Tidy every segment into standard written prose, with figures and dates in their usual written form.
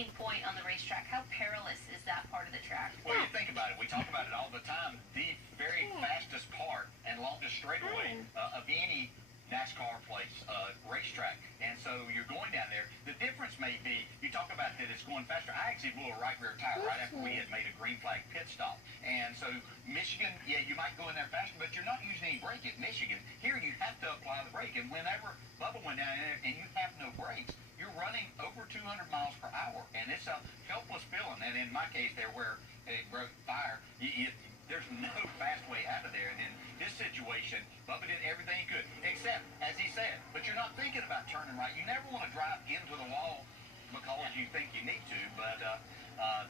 main point on the racetrack. How perilous is that part of the track? Well, you think about it. We talk about it all the time. The very fastest part and longest straightaway of any NASCAR place, racetrack. And so you're going down there. The difference may be, you talk about that it's going faster. I actually blew a right rear tire right after we had made a green flag pit stop. And so Michigan, yeah, you might go in there faster, but you're not using any brake at Michigan. Here you have to apply the brake. And whenever Bubba went down there and you have no brakes, you're running over 200 miles per hour. And it's a helpless feeling. And in my case there where it broke fire, there's no fast way out of there. And in this situation, Bubba did everything he could, except, as he said, but you're not thinking about turning right. You never want to drive into the wall because you think you need to, but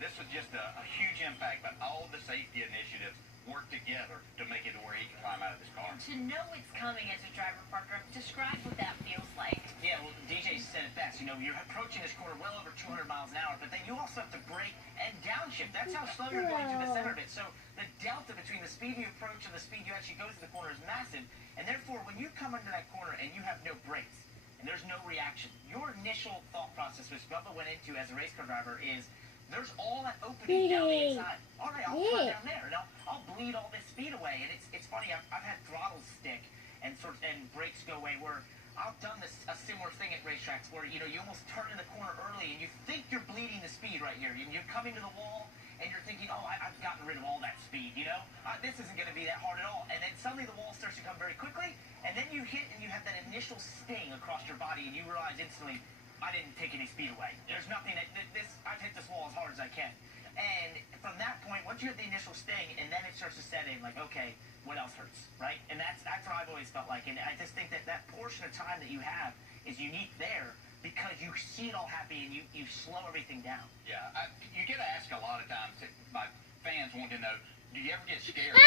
this was just a huge impact. But all the safety initiatives work together to make it where he can climb out of this car. To know it's coming as a driver, Parker, describe what that feels like. Yeah, well, DJ said it best. You know, you're approaching this corner well over 200 miles an hour, but then you also have to brake and downshift. That's how slow you're going through the center of it. So the delta between the speed you approach and the speed you actually go through the corner is massive. And therefore, when you come into that corner and you have no brakes and there's no reaction, your initial thought process, which Bubba went into as a race car driver, is there's all that opening down the inside. All right, I'll cut down there and I'll bleed all this speed away. And it's funny, I've had throttles stick and brakes go away where I've done a similar thing at racetracks where, you know, you almost turn in the corner early and you think you're bleeding the speed right here. You're coming to the wall and you're thinking, oh, I've gotten rid of all that speed, you know? This isn't going to be that hard at all. And then suddenly the wall starts to come very quickly, and then you hit and you have that initial sting across your body and you realize instantly, I didn't take any speed away. There's nothing I've hit this wall as hard as I can. And from that point, once you hit the initial sting, and then it starts to set in, like, okay, what else hurts, right? And that's what I've always felt like. And I just think that portion of time that you have is unique there because you see it all happen and you slow everything down. Yeah, you get asked a lot of times by fans wanting to know, do you ever get scared? Oh, I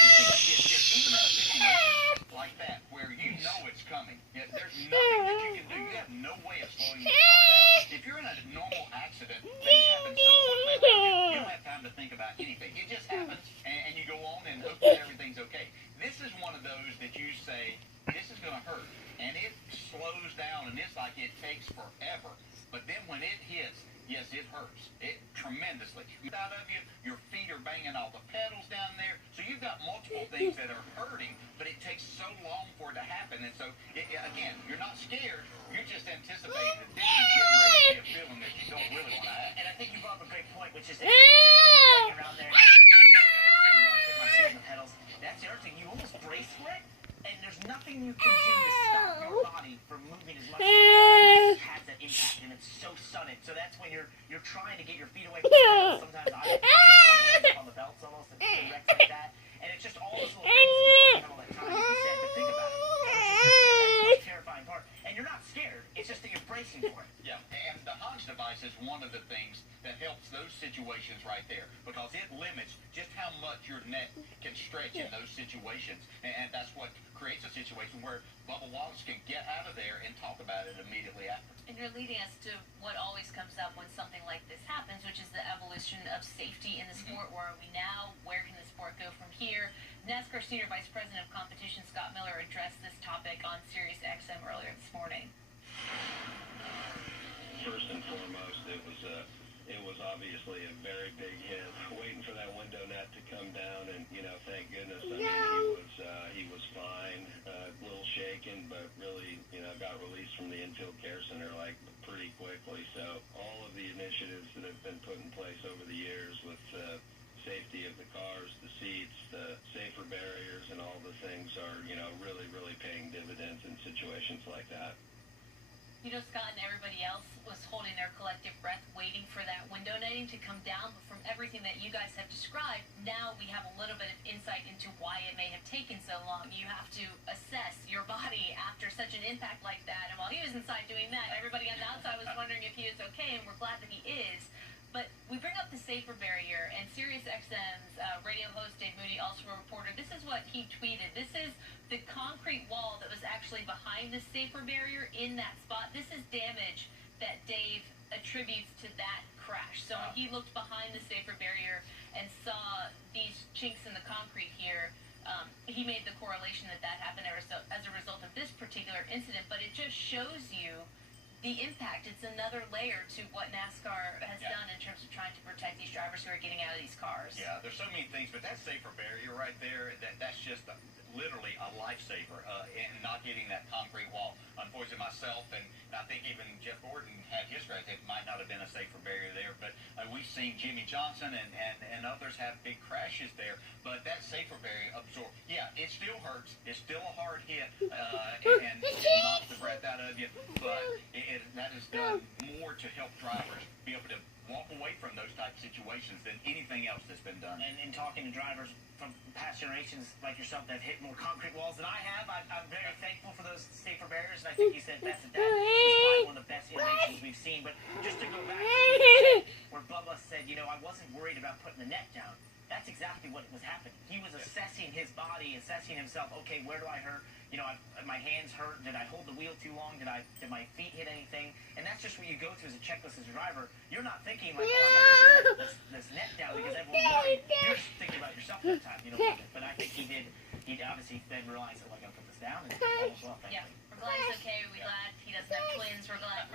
don't think you get scared. Even in a situation like that where you know it's coming, there's nothing that you can do. You have no way of slowing the car down. If you're in a normal accident, things happen so quickly. You don't have time to think about anything. It just happens, and you go on and hope that everything's okay. This is one of those that you say, this is going to hurt. And it slows down, and it's like it takes forever. But then when it hits, yes, it hurts. It tremendously. Out of you, your feet are banging all the pedals down there. So you've got multiple things that are hurting, but it takes so long for it to happen. And so, again, you're not scared. You're just anticipating that this is getting ready to be a feeling that you don't really want to have. And I think you brought up a great point, which is that you're hanging around there and the pedals. That's the other thing. You almost brace for it, and there's nothing you can do to stop your body from moving as much as it has that impact, and it's so sudden. So that's when you're trying to get your feet away from the pedals. Sometimes I have on the belts almost and wrecks like that. And it's just all those little things all that time, like you said, but think about it. That's the terrifying part. And you're not scared. It's just that you're bracing for it. Yeah, and the Hodge device is one of the things that helps those situations right there because it limits just how much your neck can stretch in those situations. And that's what creates a situation where Bubba Wallace can get out of there and talk about it immediately after. And you're leading us to what always comes up when something like this happens, which is the evolution of safety in the sport. Where are we now? Where can the sport go from here? NASCAR Senior Vice President of Competition Scott Miller addressed this topic on Sirius XM earlier this morning. First and foremost, it was obviously a very big hit. Waiting for that window net to come down, and thank goodness. I mean, he was fine, a little shaken, but really, got released from the infield care center like pretty quickly. So all of the initiatives that have been put in place over the years with safety of the cars, the seats, the safer barriers, and all the things are, really, really paying dividends in situations like that. You know, Scott and everybody else was holding their collective breath, waiting for that window netting to come down. But from everything that you guys have described, now we have a little bit of insight into why it may have taken so long. You have to assess your body after such an impact like that. And while he was inside doing that, everybody on the outside was wondering if he was okay, and we're glad that he is. But we bring up the safer barrier, and SiriusXM's radio host Dave Moody, also a reporter, this is what he tweeted. This is the concrete wall that was actually behind the safer barrier in that spot. This is damage that Dave attributes to that crash. So when he looked behind the safer barrier and saw these chinks in the concrete here, he made the correlation that happened as a result of this particular incident. But it just shows you the impact. It's another layer to what NASCAR has done in terms of trying to protect these drivers who are getting out of these cars. Yeah, there's so many things, but that safer barrier right there, that's just literally a lifesaver, and not getting that concrete wall. Unfortunately, myself and I think even Jeff Gordon had his crash. It might not have been a safer barrier there, but we've seen Jimmy Johnson and others have big crashes there. But that safer barrier absorbs. Yeah, it still hurts. It's still a hard hit, and it knocks the breath out of you. But that has done more to help drivers be able to walk away from those type situations than anything else that's been done. And in talking to drivers from past generations like yourself that have hit more concrete walls than I have, I'm very thankful for those safer barriers, and I think you said best at that. It's probably one of the best innovations we've seen. But just to go back to what you said, where Bubba said, I wasn't worried about putting the net down. That's exactly what was happening. He was assessing his body, assessing himself. Okay, where do I hurt? My hands hurt. Did I hold the wheel too long? Did my feet hit anything? And that's just what you go through as a checklist as a driver. You're not thinking like, oh, I got to put this net down because everyone's worried. You're just thinking about yourself that time. But I think he did. He obviously then realized, oh, I got to put this down, and all was well. Yeah, we're glad he's okay. We're glad he doesn't have twins. We're glad.